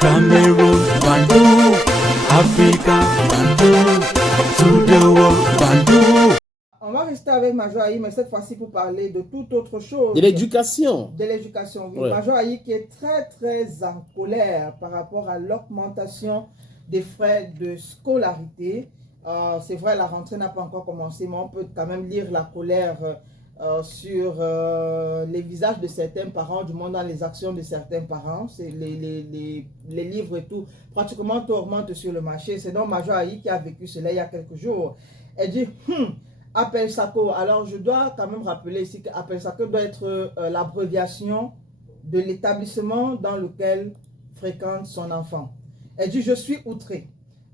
Cameroon, Bandung, Africa, Bandung, to the world, Bandung. On va rester avec Major Ayi, mais cette fois-ci pour parler de toute autre chose. De l'éducation. De l'éducation, oui. Ouais. Major Ayi qui est très en colère par rapport à l'augmentation des frais de scolarité. C'est vrai, la rentrée n'a pas encore commencé, mais on peut quand même lire la colère sur les visages de certains parents, du moins dans les actions de certains parents. C'est les livres et tout, pratiquement tout augmente sur le marché. C'est donc Major Ayi qui a vécu cela il y a quelques jours. Elle dit, Appel Sako. Alors, je dois quand même rappeler ici que Appel Sako doit être l'abréviation de l'établissement dans lequel fréquente son enfant. Elle dit, je suis outrée.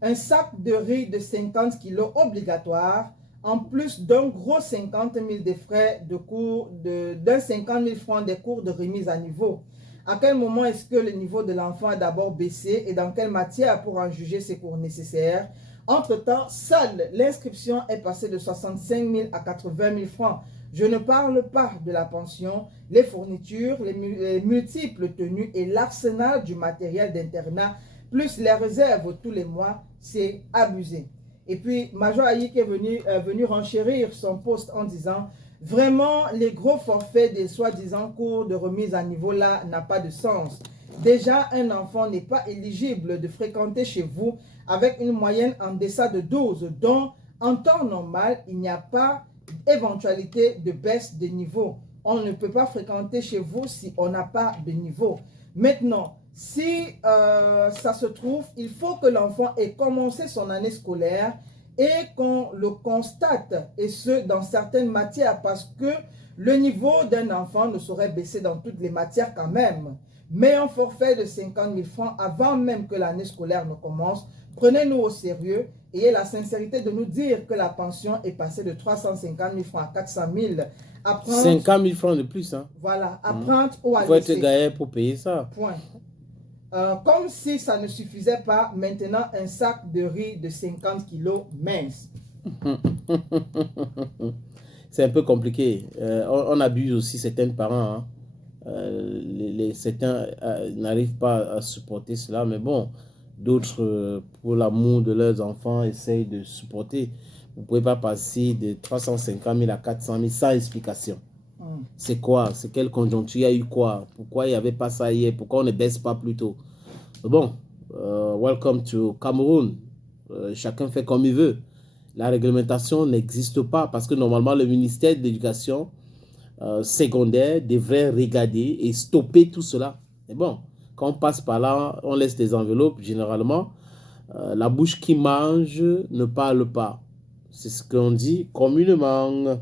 Un sac de riz de 50 kilos obligatoire, en plus d'un gros 50 000 de frais de cours, d'un 50 000 francs des cours de remise à niveau. À quel moment est-ce que le niveau de l'enfant a d'abord baissé et dans quelle matière pour en juger ses cours nécessaires? Entre-temps, seule l'inscription est passée de 65 000 à 80 000 francs. Je ne parle pas de la pension, les fournitures, les multiples tenues et l'arsenal du matériel d'internat, plus les réserves tous les mois, c'est abusé. Et puis, Major Ayi qui est venu renchérir son poste en disant « Vraiment, les gros forfaits des soi-disant cours de remise à niveau là n'a pas de sens. Déjà, un enfant n'est pas éligible de fréquenter chez vous avec une moyenne en deçà de 12, dont en temps normal, il n'y a pas d'éventualité de baisse de niveau. On ne peut pas fréquenter chez vous si on n'a pas de niveau. Maintenant, si ça se trouve, il faut que l'enfant ait commencé son année scolaire et qu'on le constate, et ce, dans certaines matières, parce que le niveau d'un enfant ne saurait baisser dans toutes les matières quand même. Mais un forfait de 50 000 francs avant même que l'année scolaire ne commence, prenez-nous au sérieux, ayez la sincérité de nous dire que la pension est passée de 350 000 francs à 400 000. Apprendre, 50 000 francs de plus. Hein. Voilà, apprendre ou à Il faut être laisser. gaillard pour payer ça. Point. Comme si ça ne suffisait pas, maintenant un sac de riz de 50 kilos mince. C'est un peu compliqué. On abuse aussi certains parents. Hein. Certains n'arrivent pas à supporter cela, mais bon, d'autres, pour l'amour de leurs enfants, essayent de supporter. Vous ne pouvez pas passer de 350 000 à 400 000 sans explication. C'est quoi? C'est quelle conjoncture? Il y a eu quoi? Pourquoi il n'y avait pas ça hier? Pourquoi on ne baisse pas plus tôt? Bon, welcome to Cameroun. Chacun fait comme il veut. La réglementation n'existe pas parce que normalement le ministère de l'Éducation secondaire devrait regarder et stopper tout cela. Mais bon, quand on passe par là, on laisse des enveloppes. Généralement, la bouche qui mange ne parle pas. C'est ce qu'on dit communément.